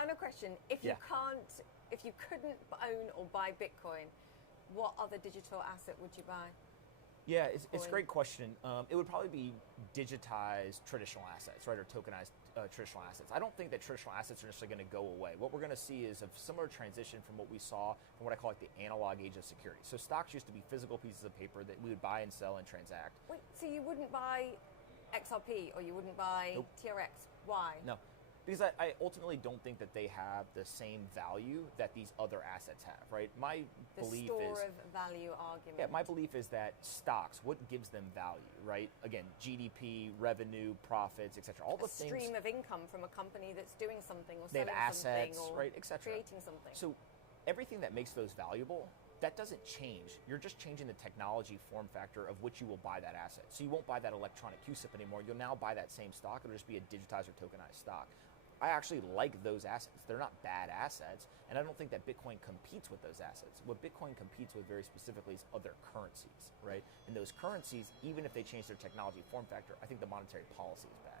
final question. If you couldn't own or buy Bitcoin, what other digital asset would you buy? Yeah, it's a great question. It would probably be digitized traditional assets, right, or tokenized traditional assets. I don't think that traditional assets are necessarily going to go away. What we're going to see is a similar transition from what we saw from what I call like the analog age of security. So stocks used to be physical pieces of paper that we would buy and sell and transact. Wait, so you wouldn't buy XRP or you wouldn't buy TRX? Why? No. Because I ultimately don't think that they have the same value that these other assets have, right? My belief is the store of value argument. Yeah, my belief is that stocks, what gives them value, right? Again, GDP, revenue, profits, etc. All the things. A stream of income from a company that's doing something or they have selling assets, something or right, etc. creating something. So everything that makes those valuable, that doesn't change. You're just changing the technology form factor of which you will buy that asset. So you won't buy that electronic QSIP anymore. You'll now buy that same stock. It'll just be a digitized or tokenized stock. I actually like those assets. They're not bad assets, and I don't think that Bitcoin competes with those assets. What Bitcoin competes with very specifically is other currencies, right? And those currencies, even if they change their technology form factor, I think the monetary policy is bad.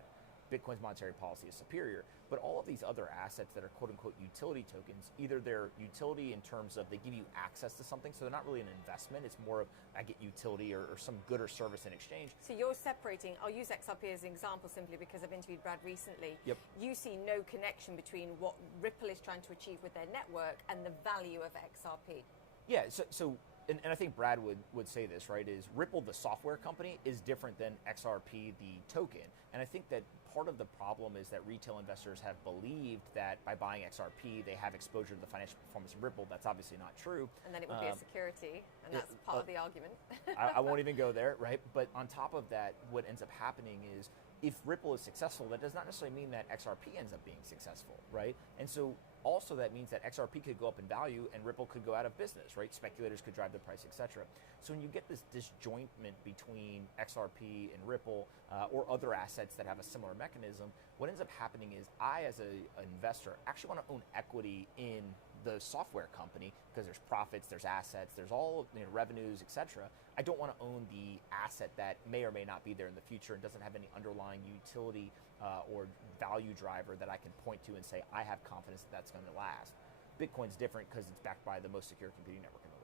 Bitcoin's monetary policy is superior, but all of these other assets that are quote unquote utility tokens, either they're utility in terms of they give you access to something, so they're not really an investment, it's more of I get utility or some good or service in exchange. So you're separating, I'll use XRP as an example simply because I've interviewed Brad recently. Yep. You see no connection between what Ripple is trying to achieve with their network and the value of XRP. Yeah, so and I think Brad would say this, right, is Ripple, the software company, is different than XRP, the token. And I think that part of the problem is that retail investors have believed that by buying XRP, they have exposure to the financial performance of Ripple. That's obviously not true. And then it would be a security, and that's part of the argument. I won't even go there, right? But on top of that, what ends up happening is if Ripple is successful, that does not necessarily mean that XRP ends up being successful, right? And so also that means that XRP could go up in value and Ripple could go out of business, right? Speculators could drive the price, etc. So when you get this disjointment between XRP and Ripple or other assets that have a similar mechanism, what ends up happening is I, as an investor, actually want to own equity in the software company because there's profits, there's assets, there's all revenues, etc. I don't want to own the asset that may or may not be there in the future and doesn't have any underlying utility or value driver that I can point to and say I have confidence that that's going to last. Bitcoin's different because it's backed by the most secure computing network in the world.